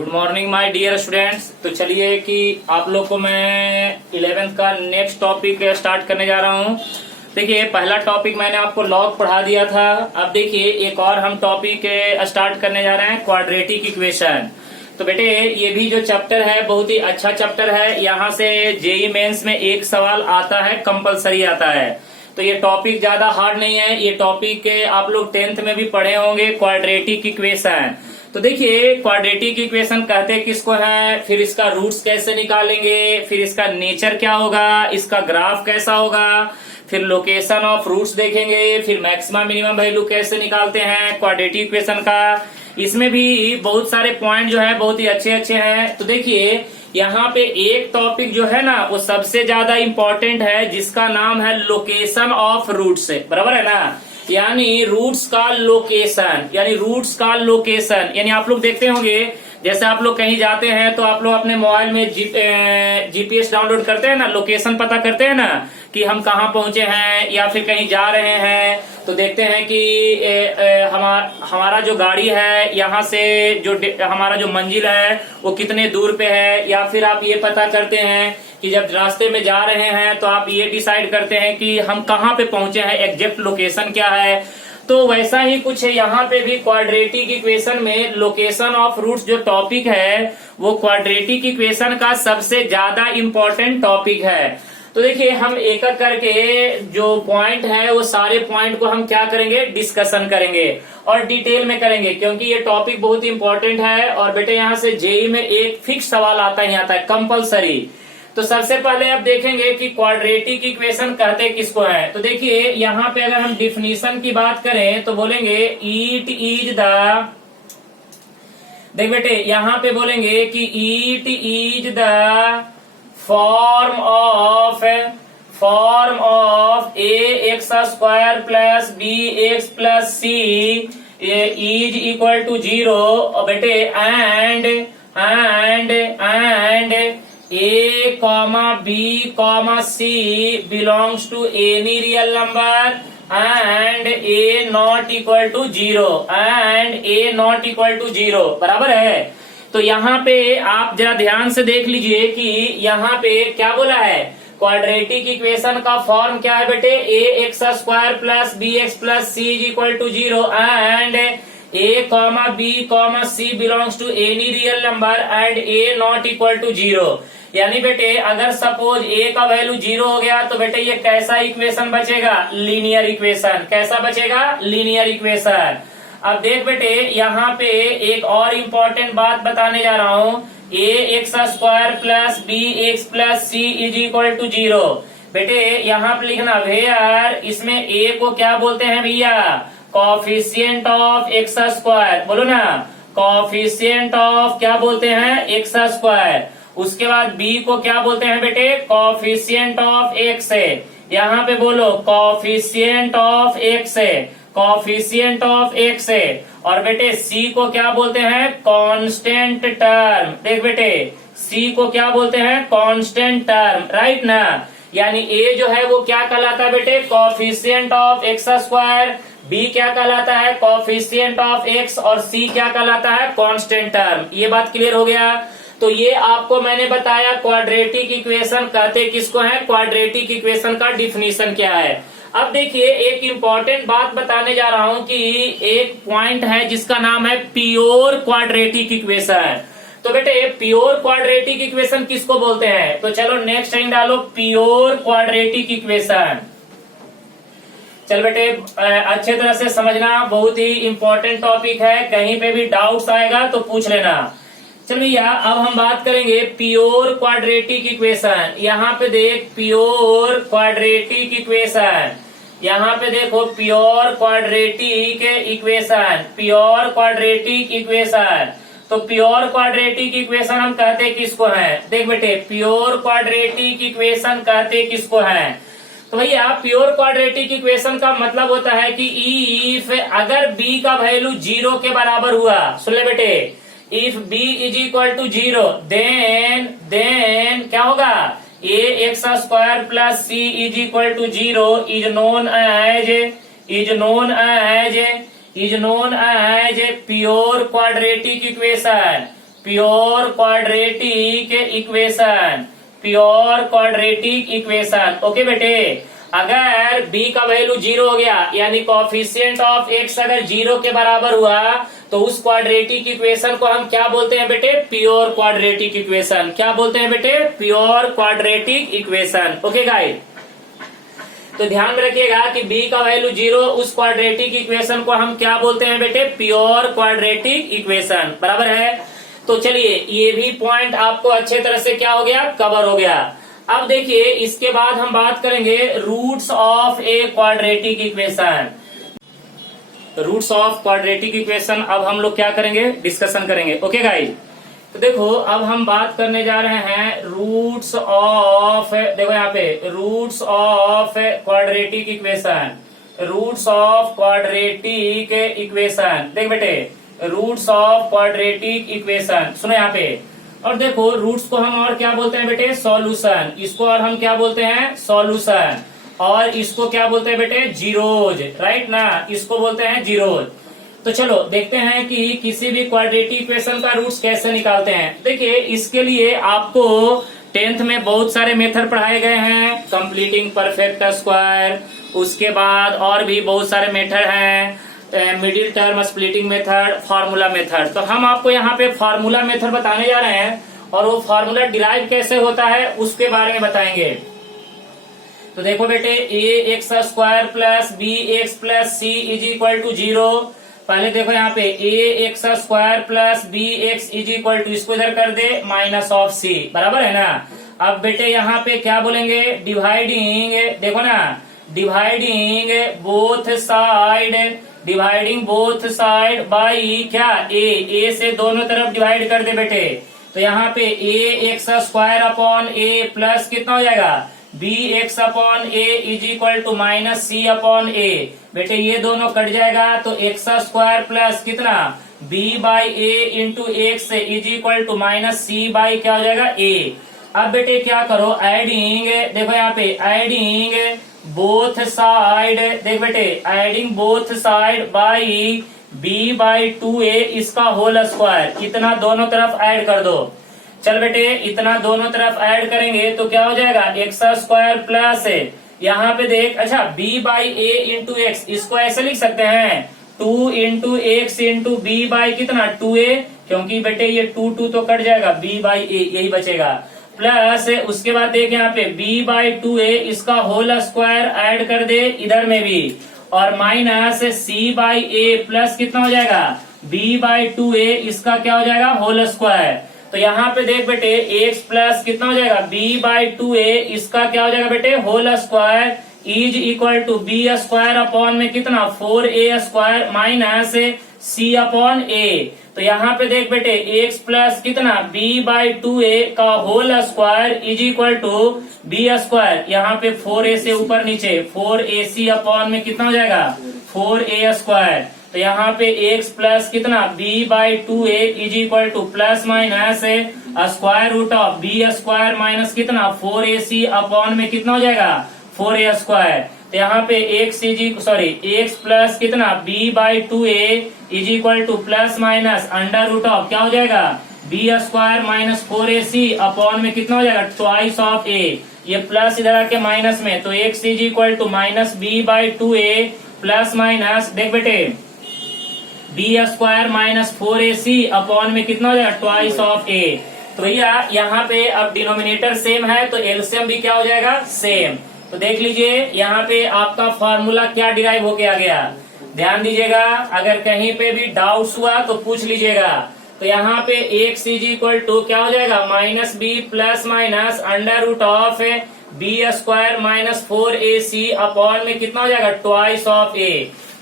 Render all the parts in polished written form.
Good morning my dear students. तो चलिए कि आप लोग को मैं 11th का नेक्स्ट टॉपिक स्टार्ट करने जा रहा हूँ। देखिए पहला टॉपिक मैंने आपको लॉग पढ़ा दिया था। अब देखिए एक और हम टॉपिक स्टार्ट करने जा रहे हैं, क्वाड्रेटिक इक्वेशन। तो बेटे ये भी जो चैप्टर है बहुत ही अच्छा चैप्टर है। यहाँ से जेई मेंस में एक सवाल आता है, कंपलसरी आता है। तो ये टॉपिक ज्यादा हार्ड नहीं है। ये टॉपिक आप लोग 10th में भी पढ़े होंगे, क्वाड्रेटिक इक्वेशन। तो देखिए क्वाड्रेटिक इक्वेशन कहते किसको है, फिर इसका रूट्स कैसे निकालेंगे, फिर इसका नेचर क्या होगा, इसका ग्राफ कैसा होगा, फिर लोकेशन ऑफ रूट्स देखेंगे, फिर मैक्सिमम मिनिमम वैल्यू कैसे निकालते हैं क्वाड्रेटिक इक्वेशन का। इसमें भी बहुत सारे पॉइंट जो है बहुत ही अच्छे अच्छे हैं। तो देखिए यहाँ पे एक टॉपिक जो है ना वो सबसे ज्यादा इंपॉर्टेंट है, जिसका नाम है लोकेशन ऑफ रूट्स। बराबर है ना, यानी रूट्स का लोकेशन, यानी रूट्स का लोकेशन। यानी आप लोग देखते होंगे जैसे आप लोग कहीं जाते हैं तो आप लोग अपने मोबाइल में जीपीएस डाउनलोड करते हैं ना, लोकेशन पता करते हैं ना कि हम कहाँ पहुंचे हैं या फिर कहीं जा रहे हैं। तो देखते हैं कि हमारा जो गाड़ी है यहाँ से जो हमारा जो मंजिल है वो कितने दूर पे है। या फिर आप ये पता करते हैं कि जब रास्ते में जा रहे हैं तो आप ये डिसाइड करते हैं कि हम कहाँ पे पहुंचे हैं, एग्जैक्ट लोकेशन क्या है। तो वैसा ही कुछ है यहाँ पे भी क्वाड्रेटिक इक्वेशन में लोकेशन ऑफ रूट्स जो टॉपिक है वो क्वाड्रेटिक इक्वेशन का सबसे ज्यादा इम्पोर्टेंट टॉपिक है। तो देखिए हम एक एक करके जो पॉइंट है वो सारे पॉइंट को हम क्या करेंगे, डिस्कशन करेंगे और डिटेल में करेंगे, क्योंकि ये टॉपिक बहुत इंपॉर्टेंट है। और बेटे यहाँ से जेई में एक फिक्स सवाल आता ही आता है, कंपलसरी। तो सबसे पहले आप देखेंगे कि क्वाड्रेटिक इक्वेशन कहते किसको है। तो देखिए यहाँ पे अगर हम डिफिनीशन की बात करें तो बोलेंगे इट इज द, देख बेटे यहाँ पे बोलेंगे कि it is the form of a x square plus B x plus C is equal to 0। और बेटे and a comma b comma c belongs to any real number and a not equal to 0 and a not equal to 0। बराबर है। तो यहाँ पे आप जरा ध्यान से देख लीजिए कि यहाँ पे क्या बोला है, क्वाड्रेटिक इक्वेशन का फॉर्म क्या है बेटे, ए x square plus B x plus C is equal to 0 and a comma b comma c belongs to any real number and a not equal to 0। यानी बेटे अगर सपोज a का value 0 हो गया तो बेटे ये कैसा इक्वेशन बचेगा, लीनियर इक्वेशन। कैसा बचेगा, लीनियर इक्वेशन। अब देख बेटे यहाँ पे एक और इम्पोर्टेंट बात बताने जा रहा हूँ, a x square plus B x plus C is equal to 0। बेटे यहाँ पे लिखना वेयर, इसमें a को क्या बोलते हैं भैया, कोफिशिएंट ऑफ एक्स स्क्वायर। बोलो ना, कोफिशिएंट ऑफ क्या बोलते हैं, एक्स स्क्वायर। उसके बाद बी को क्या बोलते हैं बेटे, कोफिशिएंट ऑफ एक्स है। यहाँ पे बोलो कोफिशिएंट ऑफ एक्स है, कोफिशिएंट ऑफ एक्स है। और बेटे सी को क्या बोलते हैं, कांस्टेंट टर्म। देख बेटे सी को क्या बोलते हैं, कांस्टेंट टर्म, राइट ना। यानी ए जो है वो क्या कहलाता है बेटे, coefficient of x square, b क्या कहलाता है, कोफिशिएंट ऑफ एक्स, और सी क्या कहलाता है, कांस्टेंट टर्म। ये बात क्लियर हो गया। तो ये आपको मैंने बताया क्वाड्रेटिक इक्वेशन कहते किसको है, क्वाड्रेटिक इक्वेशन का डिफिनीशन क्या है। अब देखिए एक इंपॉर्टेंट बात बताने जा रहा हूं कि एक पॉइंट है जिसका नाम है प्योर क्वाड्रेटिक इक्वेशन। तो बेटे प्योर क्वाड्रेटिक इक्वेशन किसको बोलते हैं, तो चलो नेक्स्ट टाइम डालो प्योर क्वाड्रेटिक इक्वेशन। चल बेटे अच्छे तरह से समझना, बहुत ही इंपॉर्टेंट टॉपिक है, कहीं पे भी डाउट्स आएगा तो पूछ लेना। चल भैया अब हम बात करेंगे प्योर क्वाड्रेटिक इक्वेशन। यहाँ पे देख प्योर क्वाड्रेटिक इक्वेशन, यहाँ पे देखो pure quadratic equation, pure quadratic equation. तो प्योर क्वाड्रेटिक इक्वेशन हम कहते किसको हैं, देख बेटे प्योर क्वाड्रेटिक इक्वेशन कहते किसको हैं। तो भैया प्योर क्वाड्रेटिक इक्वेशन का मतलब होता है कि इफ अगर b का वैल्यू 0 के बराबर हुआ, सुन ले बेटे, if b is equal to 0 then क्या होगा, a x square plus c is equal to 0 is known as pure quadratic equation. Pure quadratic equation, pure quadratic equation. Okay बेटे, अगर b का वैल्यू 0 हो गया यानी कोफिशिएंट ऑफ x अगर 0 के बराबर हुआ तो उस क्वाड्रेटिक इक्वेशन को हम क्या बोलते हैं बेटे? Pure quadratic equation. क्या बोलते हैं बेटे? Pure quadratic equation. Okay guys, तो ध्यान में रखिएगा कि b का वैल्यू 0, उस क्वाड्रेटिक इक्वेशन को हम क्या बोलते हैं बेटे? Pure quadratic equation. बराबर है। तो चलिए, ये भी पॉइंट आपको अच्छे तरह से क्या हो गया? कवर हो गया। अब देखिए, इसके बाद हम बात करेंगे roots of a quadratic equation. Roots of quadratic equation अब हम लोग क्या करेंगे? डिस्कशन करेंगे। ओके गाइस, तो देखो अब हम बात करने जा रहे हैं रूट्स ऑफ, देखो यहाँ पे roots of quadratic equation, roots of quadratic equation. देख बेटे, रूट्स ऑफ क्वाड्रेटिक इक्वेशन सुनो यहाँ पे। और देखो, रूट्स को हम और क्या बोलते हैं बेटे? सॉल्यूशन। इसको और हम क्या बोलते हैं? सॉल्यूशन। और इसको क्या बोलते हैं बेटे? जीरोज। राइट ना, इसको बोलते हैं जीरोज। तो चलो देखते हैं कि किसी भी क्वाड्रेटिक इक्वेशन का रूट्स कैसे निकालते हैं। देखिए, इसके लिए आपको 10th में बहुत सारे मेथड पढ़ाए गए हैं, कंप्लीटिंग परफेक्ट स्क्वायर, उसके बाद और भी बहुत सारे मेथड हैं, middle term splitting method, formula method. तो हम आपको यहाँ पे फार्मूला मेथड बताने जा रहे हैं और वो फार्मूला डिराइव कैसे होता है उसके बारे में बताएंगे। तो देखो बेटे, ए x square plus B x plus C is equal to 0। पहले देखो यहाँ पे a x square plus B x is equal to, इसको इधर कर दे माइनस ऑफ सी। बराबर है ना। अब बेटे यहाँ पे क्या बोलेंगे? डिवाइडिंग, देखो ना, dividing both side, dividing both side by क्या? ए से दोनों तरफ डिवाइड कर दे बेटे। तो यहाँ पे a x square upon a plus कितना हो जाएगा? B x upon a is equal to minus c upon a. बेटे ये दोनों कट जाएगा तो एक्स स्क्वायर प्लस कितना? B by a into x is equal to minus c by क्या हो जाएगा? ए। अब बेटे क्या करो? एडिंग, देखो यहाँ पे एडिंग बोथ साइड, देख बेटे adding both side by b by 2a इसका होल स्क्वायर, इतना दोनों तरफ ऐड कर दो। चल बेटे, इतना दोनों तरफ ऐड करेंगे तो क्या हो जाएगा? एक्स स्क्वायर प्लस यहाँ पे देख, अच्छा b by a into x, इसको ऐसे लिख सकते हैं 2 into x into b by कितना? 2a, क्योंकि बेटे ये 2 तो कट जाएगा, बी बाई ए यही बचेगा। प्लस उसके बाद देख यहाँ पे b बाई 2a इसका होल स्क्वायर ऐड कर दे इधर में भी, और minus c by A plus कितना हो जाएगा? b बाई 2a इसका क्या हो जाएगा? Whole square. तो यहाँ पे देख बेटे x प्लस कितना हो जाएगा? b बाई 2a इसका क्या हो जाएगा बेटे? Whole square is equal to B square upon में कितना? 4a square minus c upon a। तो यहाँ पे देख बेटे x प्लस कितना? b बाई 2a का whole square is equal to B square, यहाँ पे 4a से ऊपर नीचे 4ac अपॉन में कितना हो जाएगा? 4a square. तो यहाँ पे x प्लस कितना? b by 2a is equal to plus minus square root of B square minus कितना? 4ac अपॉन में कितना हो जाएगा? 4a square. तो यहाँ पे x प्लस कितना? b by 2a is equal to plus minus under root of क्या हो जाएगा? B square minus 4ac upon में कितना हो जाएगा? Twice of a। ये प्लस इधर आके माइनस में, तो x is equal to minus B by 2a plus minus देख बेटे B square minus 4ac upon में कितना हो जाएगा? Twice of a। तो भैया यहाँ पे अब डिनोमिनेटर सेम है तो एलसीएम भी क्या हो जाएगा? सेम। तो देख लीजिए यहाँ पे आपका फॉर्मूला क्या डिराइव होके आ गया, ध्यान दीजिएगा। अगर कहीं पे भी डाउट्स हुआ तो पूछ लीजिएगा। तो यहाँ पे x इज इक्वल टू क्या हो जाएगा? Minus B plus minus under root of B square minus 4ac upon में कितना हो जाएगा? Twice of a।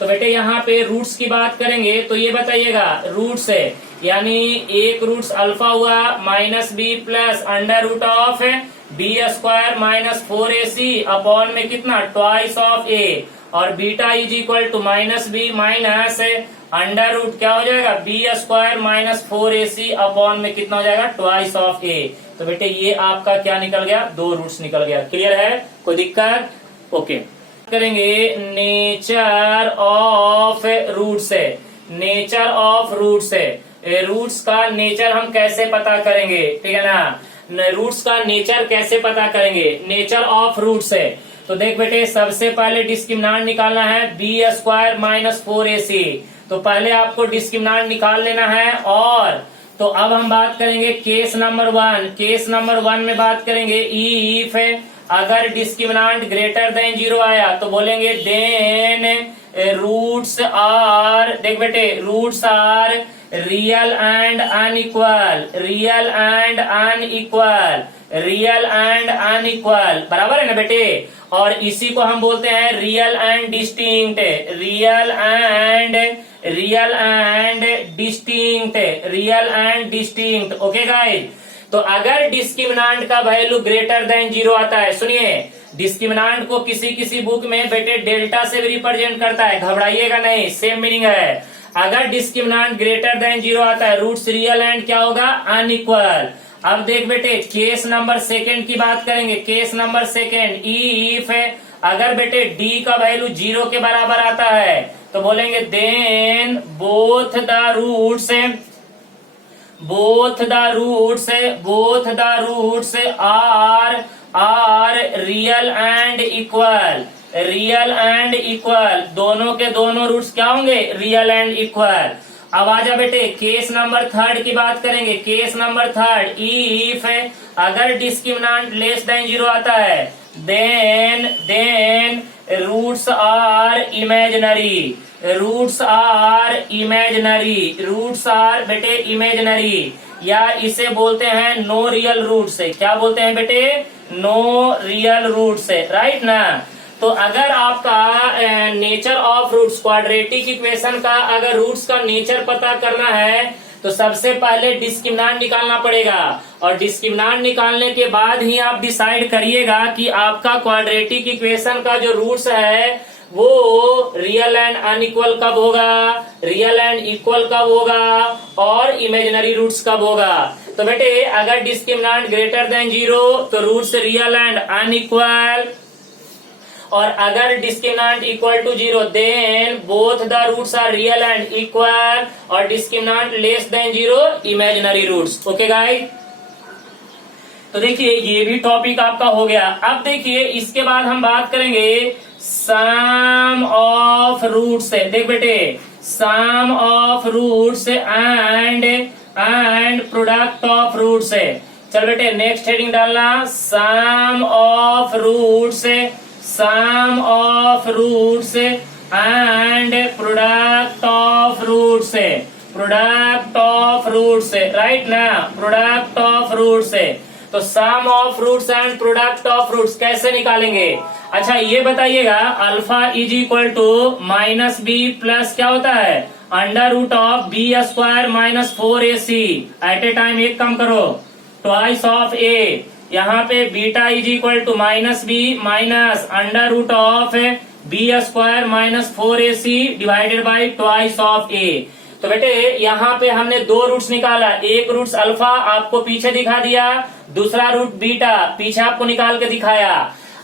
तो बेटे यहाँ पे रूट्स की बात करेंगे तो ये बताइएगा रूट्स है, यानी एक रूट्स अल्फा हुआ minus B plus under root of B square minus 4ac upon में कितना? ट्वाइस ऑफ a, और beta is equal to minus B minus under root क्या हो जाएगा? B square minus 4ac upon में कितना हो जाएगा? Twice of a। तो बेटे ये आपका क्या निकल गया? 2 रूट्स निकल गया। क्लियर है? कोई दिक्कत? ओके। करेंगे नेचर ऑफ रूट्स है, नेचर ऑफ रूट्स है। रूट्स का नेचर हम कैसे पता करेंगे, ठीक है ना। रूट्स का नेचर कैसे पता करेंगे, नेचर ऑफ रूट्स है। तो देख बेटे, सबसे पहले डिस्क्रिमिनांट निकालना है बी स्क्वायर माइनस 4ac। तो पहले आपको डिस्क्रिमिनांट निकाल लेना है। और तो अब हम बात करेंगे केस नंबर 1। केस नंबर 1 में बात करेंगे इफ अगर डिस्क्रिमिनांट ग्रेटर देन 0 आया तो बोलेंगे देन रूट्स आर, देख बेटे, roots are real and unequal, real and unequal, real and unequal, बराबर है ना बेटे। और इसी को हम बोलते हैं real and distinct, real and distinct, real and distinct. Okay guys, तो अगर डिस्क्रिमिनांट का वैल्यू ग्रेटर देन 0 आता है, सुनिए, डिस्क्रिमिनांट को किसी किसी बुक में बेटे डेल्टा से भी रिप्रेजेंट करता है, घबराइएगा नहीं, सेम मीनिंग है। अगर डिस्क्रिमिनांट ग्रेटर देन 0 आता है, रूट्स रियल एंड क्या होगा, अनइक्वल। अब देख बेटे, केस नंबर 2 की बात करेंगे। केस नंबर 2, इफ अगर बेटे डी का वैल्यू 0 के बराबर आता है तो बोलेंगे then both the roots are real and equal, real and equal, दोनों के दोनों रूट्स क्या होंगे, रियल एंड इक्वल। अब आजा बेटे, केस नंबर 3 की बात करेंगे। केस नंबर 3, इफ अगर डिस्क्रिमिनांट लेस देन 0 आता है then roots are imaginary, roots are imaginary, roots are बेटे इमेजिनरी, या इसे बोलते हैं नो रियल रूट्स है। क्या बोलते हैं बेटे, नो रियल रूट्स है, राइट ना। तो अगर आपका nature of roots, quadratic equation का अगर रूट्स का नेचर पता करना है तो सबसे पहले डिस्क्रिमिनांट निकालना पड़ेगा। और डिस्क्रिमिनांट निकालने के बाद ही आप डिसाइड करिएगा कि आपका क्वाड्रेटिक इक्वेशन का जो रूट्स है वो रियल एंड अनइक्वल कब होगा, रियल एंड इक्वल कब होगा, और इमेजिनरी रूट्स कब होगा। तो बेटे, अगर डिस्क्रिमिनांट ग्रेटर देन 0 तो रूट्स रियल एंड अनइक्वल, और अगर discriminant equal to 0 then both the roots are real and equal, और discriminant less than 0 imaginary roots. Okay guys, तो देखिए ये भी टॉपिक आपका हो गया। अब देखिए इसके बाद हम बात करेंगे सम ऑफ रूट्स है। देख बेटे, sum of roots and product of roots है। चल बेटे, नेक्स्ट हेडिंग डालना, sum of roots, sum of roots and product of roots है, प्रोडक्ट ऑफ रूट्स है, राइट ना, प्रोडक्ट ऑफ रूट्स है। तो sum of roots and product of roots कैसे निकालेंगे। अच्छा ये बताइएगा, alpha is equal to minus B plus क्या होता है, under root of B square minus 4ac। At A time एक काम करो, ट्वाइस ऑफ ए, यहाँ पे beta is equal to minus B minus under root of B square minus 4ac divided by twice of a. तो बेटे यहाँ पे हमने दो रूट्स निकाला, एक रूट्स अल्फा आपको पीछे दिखा दिया, दूसरा रूट बीटा पीछे आपको निकाल के दिखाया।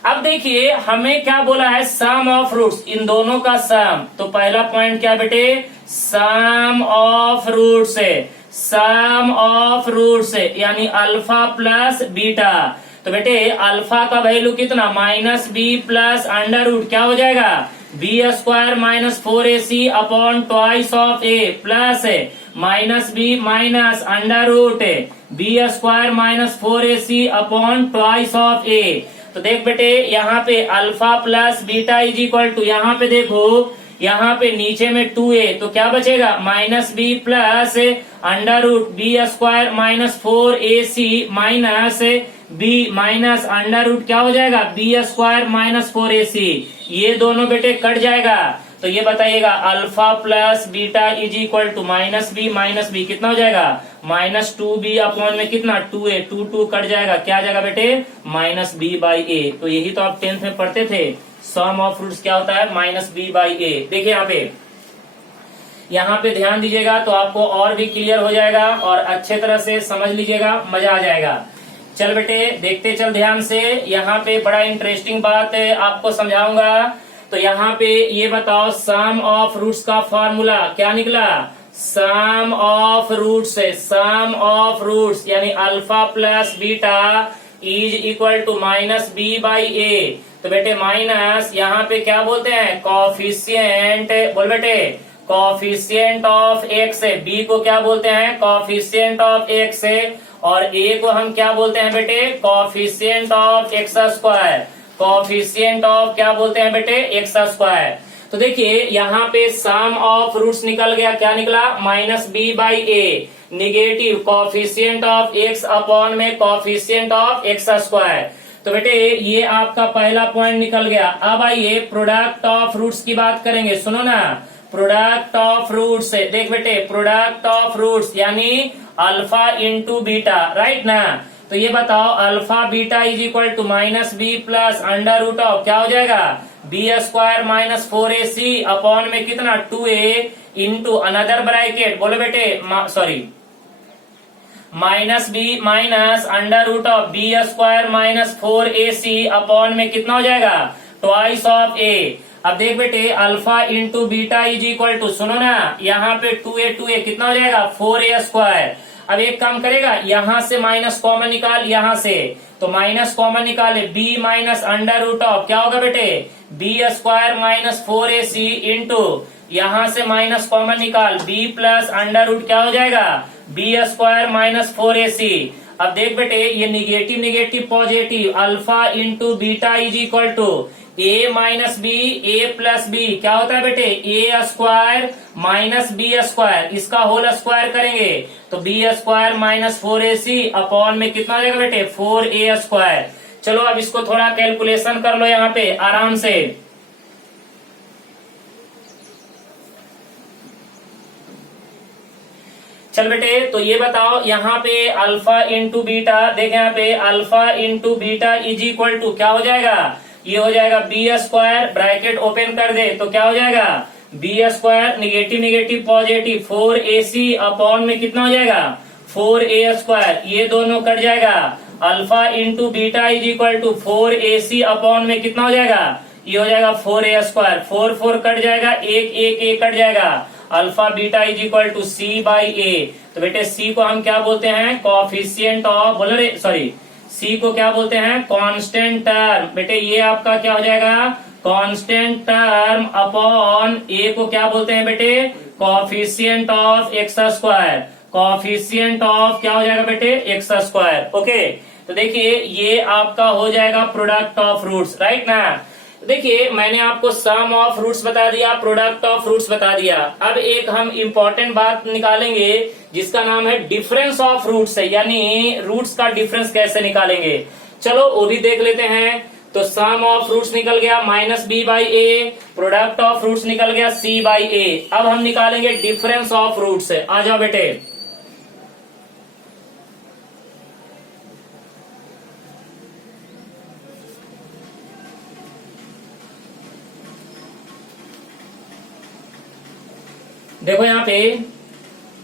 अब देखिए हमें क्या बोला है, सम ऑफ रूट्स, इन दोनों का सम। तो पहला पॉइंट क्या बेटे, सम ऑफ रूट्स है, सम ऑफ रूट्स है, यानी अल्फा प्लस बीटा। तो बेटे अल्फा का वैल्यू कितना, minus B plus under root क्या हो जाएगा, B square minus 4ac upon twice of a plus minus B minus under root B square minus 4ac upon twice of a. तो देख बेटे यहाँ पे alpha plus beta is equal to, यहाँ पे देखो यहाँ पे नीचे में 2a, तो क्या बचेगा, minus B plus under root B square minus 4ac minus B minus under root क्या हो जाएगा, बी स्क्वायर माइनस 4ac। ये दोनों बेटे कट जाएगा, तो ये बताइएगा alpha plus beta is equal to minus B कितना हो जाएगा, माइनस 2b अपॉन में कितना 2a, 2 कट जाएगा, क्या आ जाएगा बेटे, माइनस बी बाई ए। तो यही तो आप 10th में पढ़ते थे, सम ऑफ रूट्स क्या होता है, माइनस बी बाई ए। देखिए यहाँ पे ध्यान दीजिएगा तो आपको और भी क्लियर हो जाएगा और अच्छे तरह से समझ लीजिएगा, मजा आ जाएगा। चल बेटे देखते चल ध्यान से, यहाँ पे बड़ा इंटरेस्टिंग बात आपको समझाऊंगा। तो यहाँ पे ये बताओ, सम ऑफ रूट्स का फॉर्मूला क्या निकला, सम ऑफ रूट्स है, सम ऑफ रूट्स यानी alpha plus beta is equal to minus B by a. तो बेटे माइनस यहाँ पे क्या बोलते हैं, कॉफिशिएंट, बोल बेटे कॉफिशिएंट ऑफ एक्स है, बी को क्या बोलते हैं, कॉफिशिएंट ऑफ एक्स है, और ए को हम क्या बोलते हैं बेटे, coefficient of x square, coefficient of क्या बोलते हैं बेटे, एक्स स्क्वायर। तो देखिए यहाँ पे सम ऑफ रूट्स निकल गया, क्या निकला, minus B by A, negative coefficient of X upon में कॉफिशिएंट ऑफ एक्स स्क्वायर। तो बेटे ये आपका पहला पॉइंट निकल गया। अब आइए प्रोडक्ट ऑफ रूट्स की बात करेंगे, सुनो ना, प्रोडक्ट ऑफ रूट्स है, देख बेटे प्रोडक्ट ऑफ रूट्स यानी अल्फा इंटू बीटा, राइट ना। तो ये बताओ alpha beta is equal to minus B plus under root of क्या हो जाएगा, B square minus 4ac upon में कितना 2a इंटू अनदर ब्रैकेट, बोलो बेटे sorry minus B minus under root of B square minus 4ac upon में कितना हो जाएगा, ट्वाइस ऑफ ए। अब देख बेटे alpha into beta is equal to, सुनो ना यहाँ पे 2a कितना हो जाएगा 4a स्क्वायर। अब एक काम करेगा, यहां से माइनस कॉमन निकाल, यहां से तो माइनस कॉमन निकाले, b minus under root of क्या होगा बेटे, B square minus 4ac into यहां से माइनस कॉमन निकाल, b प्लस अंडर रूट क्या हो जाएगा, बी स्क्वायर माइनस 4ac। अब देख बेटे ये negative negative positive, alpha into beta is equal to a minus B, A plus B क्या होता है बेटे, A square minus B square, इसका होल स्क्वायर करेंगे तो B square minus 4ac upon में कितना हो जाएगा बेटे 4a स्क्वायर। चलो अब इसको थोड़ा कैलकुलेशन कर लो यहाँ पे आराम से। चल बेटे तो ये बताओ यहाँ पे अल्फा इंटू बीटा, देखें यहाँ पे alpha into beta is equal to क्या हो जाएगा, ये हो जाएगा बी स्क्वायर, ब्रैकेट ओपन कर दे तो क्या हो जाएगा, B square negative negative positive 4ac upon में कितना हो जाएगा 4a स्क्वायर, ये दोनों कट जाएगा, alpha into beta is equal to 4ac upon में कितना हो जाएगा, ये हो जाएगा 4a स्क्वायर, 4 4 कट जाएगा, एक a कट जाएगा, alpha beta is equal to c by a. तो बेटे c को हम क्या बोलते हैं, कॉफिशिएंट ऑफ, बोलो रे सॉरी c को क्या बोलते हैं, कांस्टेंट टर्म। बेटे ये आपका क्या हो जाएगा, कांस्टेंट टर्म अपॉन a को क्या बोलते हैं बेटे, coefficient of x square, coefficient of क्या हो जाएगा बेटे एक्स स्क्वायर। ओके तो देखिए ये आपका हो जाएगा प्रोडक्ट ऑफ रूट्स, राइट ना। देखिए मैंने आपको सम ऑफ रूट्स बता दिया, प्रोडक्ट ऑफ रूट्स बता दिया। अब एक हम इम्पोर्टेंट बात निकालेंगे जिसका नाम है डिफरेंस ऑफ रूट्स है, यानी रूट्स का डिफरेंस कैसे निकालेंगे। चलो वो भी देख लेते हैं। तो सम ऑफ रूट्स निकल गया minus B by A, product of roots निकल गया सी बाई ए। अब हम निकालेंगे डिफरेंस ऑफ रूट्स है। आ जाओ बेटे, देखो यहाँ पे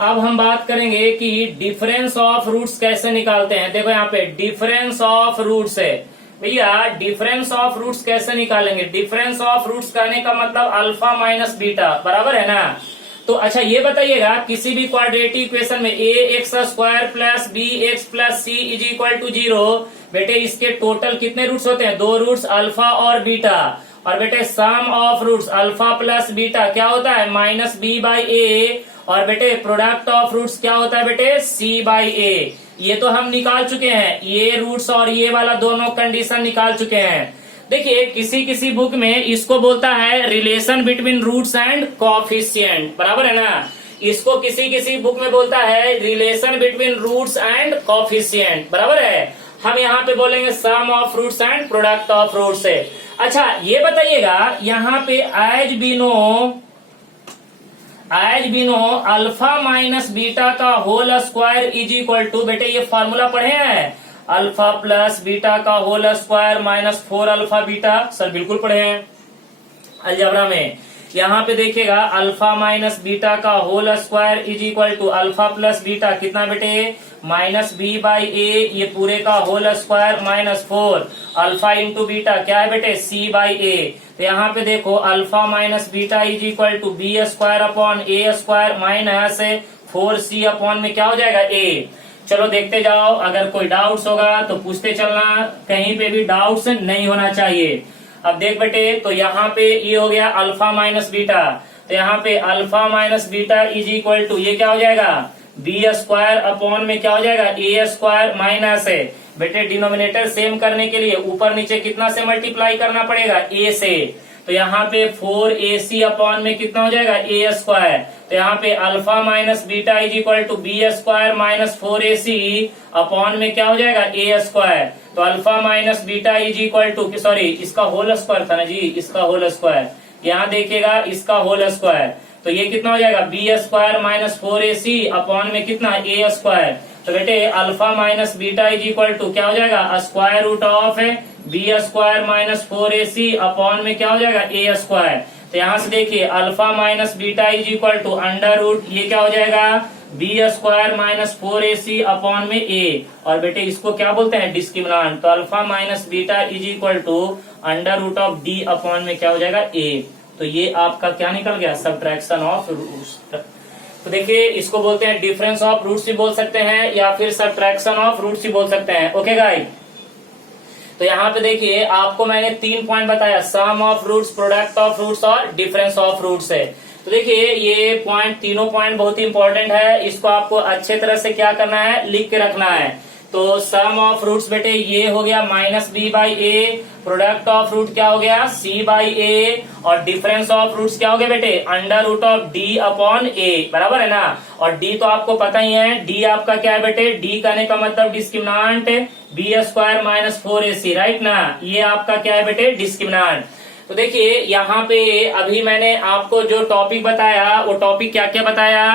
अब हम बात करेंगे कि डिफरेंस ऑफ रूट्स कैसे निकालते हैं। देखो यहाँ पे डिफरेंस ऑफ रूट्स है भैया, डिफरेंस ऑफ रूट्स कैसे निकालेंगे। डिफरेंस ऑफ रूट्स कहने का मतलब अल्फा माइनस बीटा, बराबर है ना। तो अच्छा ये बताइएगा किसी भी क्वाड्रेटिक इक्वेशन में a x square plus B x plus C is equal to 0, बेटे इसके टोटल कितने रूट्स होते हैं, 2 रूट्स अल्फा और बीटा। और बेटे sum of roots alpha plus beta क्या होता है माइनस बी बाई ए, और बेटे प्रोडक्ट ऑफ रूट्स क्या होता है बेटे सी बाई ए। ये तो हम निकाल चुके हैं, ये रूट्स और ये वाला दोनों कंडीशन निकाल चुके हैं। देखिए किसी किसी बुक में इसको बोलता है relation between roots and coefficient, बराबर है ना। इसको किसी किसी बुक में बोलता है relation between roots and coefficient, बराबर है। हम यहाँ पे बोलेंगे sum of roots and product of roots है। अच्छा ये बताइएगा यहाँ पे as we know alpha minus beta का whole square is equal to, बेटे ये फॉर्मूला पढ़े हैं, अल्फा प्लस बीटा का whole square minus 4 alpha beta. Sir बिल्कुल पढ़े हैं अलजेब्रा में। यहाँ पे देखिएगा अल्फा माइनस बीटा का whole square is equal to alpha plus beta कितना बेटे माइनस बी बाई ए, ये पूरे का whole square minus 4 alpha into beta क्या है बेटे सी बाई ए। तो यहाँ पे देखो alpha minus beta is equal to B square upon A square minus 4c upon में क्या हो जाएगा ए। चलो देखते जाओ, अगर कोई डाउट्स होगा तो पूछते चलना, कहीं पे भी डाउट्स नहीं होना चाहिए। अब देख बेटे, तो यहाँ पे ये हो गया अल्फा माइनस बीटा, तो यहाँ पे alpha minus beta is equal to ये क्या हो जाएगा बी स्क्वायर अपॉन में क्या हो जाएगा ए स्क्वायर माइनस है। बेटे डिनोमिनेटर सेम करने के लिए ऊपर नीचे कितना से मल्टीप्लाई करना पड़ेगा ए से, तो यहाँ पे 4ac अपॉन में कितना हो जाएगा ए स्क्वायर, तो यहाँ पे alpha minus beta is equal to B square minus 4ac upon में क्या हो जाएगा ए स्क्वायर। तो alpha minus beta is equal to, sorry इसका होल स्क्वायर था ना जी, इसका होल स्क्वायर, यहाँ देखिएगा इसका होल स्क्वायर, तो ये कितना हो जाएगा B square minus 4ac upon में कितना ए स्क्वायर। तो बेटे alpha minus beta is equal to क्या हो जाएगा square root of B square minus 4ac upon में क्या हो जाएगा ए स्क्वायर। तो यहाँ से देखिए alpha minus beta is equal to under root ये क्या हो जाएगा B square minus 4ac upon में ए, और बेटे इसको क्या बोलते हैं डिस्क्रिमिनेंट। तो alpha minus beta is equal to under root of D upon में क्या हो जाएगा ए। तो ये आपका क्या निकल गया सब्ट्रैक्शन ऑफ रूट्स। तो देखिए इसको बोलते हैं डिफरेंस ऑफ रूट्स भी बोल सकते हैं या फिर सब्ट्रैक्शन ऑफ रूट्स भी बोल सकते हैं। ओके गाइस, तो यहाँ पे देखिए आपको मैंने 3 पॉइंट बताया, sum of roots, product of roots और डिफरेंस ऑफ रूट्स है। तो देखिए ये पॉइंट, तीनों पॉइंट बहुत ही इंपॉर्टेंट है, इसको आपको अच्छे तरह से क्या करना है लिख के रखना है। तो सम ऑफ रूट्स बेटे ये हो गया minus B by A, product of root क्या हो गया सी बाई ए, और डिफरेंस ऑफ रूट्स क्या हो गया बेटे under root of D upon a, बराबर है ना। और डी तो आपको पता ही है, डी आपका क्या है बेटे, डी कहने का मतलब discriminant B square minus 4ac, right ना, ये आपका क्या है बेटे डिस्क्रिमिनेंट। तो देखिए यहाँ पे अभी मैंने आपको जो टॉपिक बताया वो टॉपिक क्या क्या बताया,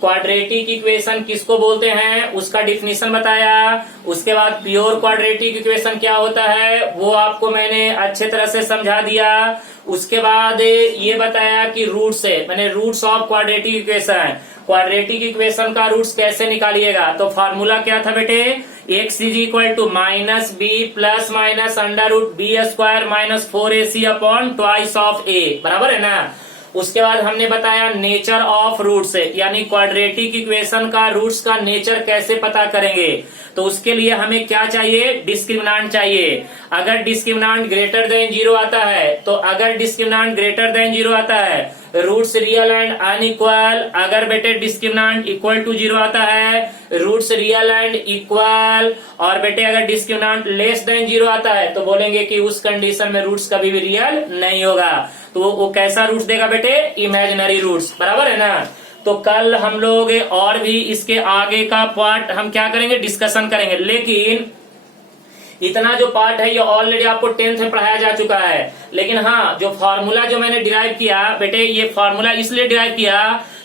क्वाड्रेटिक इक्वेशन किसको बोलते हैं उसका डिफिनीशन बताया, उसके बाद प्योर क्वाड्रेटिक इक्वेशन क्या होता है वो आपको मैंने अच्छे तरह से समझा दिया। उसके बाद ये बताया कि रूट्स है, मैंने roots of quadratic equation, quadratic equation का रूट्स कैसे निकालिएगा। तो फार्मूला क्या था बेटे, x is equal to minus B plus minus under root B square minus 4ac upon twice of a, बराबर है ना। उसके बाद हमने बताया नेचर ऑफ रूट्स, यानी क्वाड्रेटिक इक्वेशन का रूट्स का नेचर कैसे पता करेंगे। तो उसके लिए हमें क्या चाहिए, डिस्क्रिमिनेंट चाहिए। अगर डिस्क्रिमिनेंट ग्रेटर देन 0 आता है, तो अगर डिस्क्रिमिनेंट ग्रेटर देन 0 आता है रूट्स रियल एंड अनइक्वल, अगर बेटे डिस्क्रिमिनेंट इक्वल टू 0 आता है रूट्स रियल एंड इक्वल, और बेटे अगर डिस्क्रिमिनेंट लेस देन 0 आता है तो बोलेंगे कि उस कंडीशन में रूट्स कभी भी रियल नहीं होगा। तो वो कैसा रूट्स देगा बेटे, इमेजिनरी रूट्स, बराबर है ना। तो कल हम लोग और भी इसके आगे का पार्ट हम क्या करेंगे, डिस्कशन करेंगे। लेकिन इतना जो पार्ट है ये ऑलरेडी आपको 10th में पढ़ाया जा चुका है। लेकिन हाँ, जो फॉर्मूला जो मैंने डिराइव किया बेटे, ये फॉर्मूला इसलिए डिराइव किया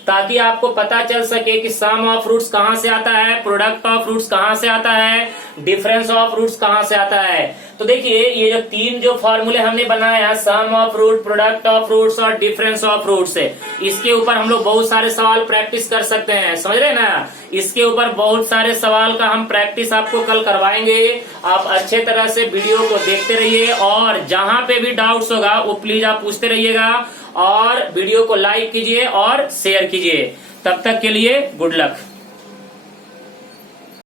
ताकि आपको पता चल सके कि सम ऑफ रूट्स कहाँ से आता है, प्रोडक्ट ऑफ रूट्स कहाँ से आता है, डिफरेंस ऑफ रूट्स कहाँ से आता है। तो देखिए ये जो 3 जो फॉर्मूले हमने बनाया, sum of root, product of roots और डिफरेंस ऑफ रूट्स, इसके ऊपर हम लोग बहुत सारे सवाल प्रैक्टिस कर सकते हैं, समझ रहे ना। इसके ऊपर बहुत सारे सवाल का हम प्रैक्टिस आपको कल करवाएंगे। आप अच्छे तरह से वीडियो को देखते रहिए, और जहां पे भी डाउट्स होगा वो प्लीज आप पूछते रहिएगा, और वीडियो को लाइक कीजिए और शेयर कीजिए। तब तक के लिए गुड लक।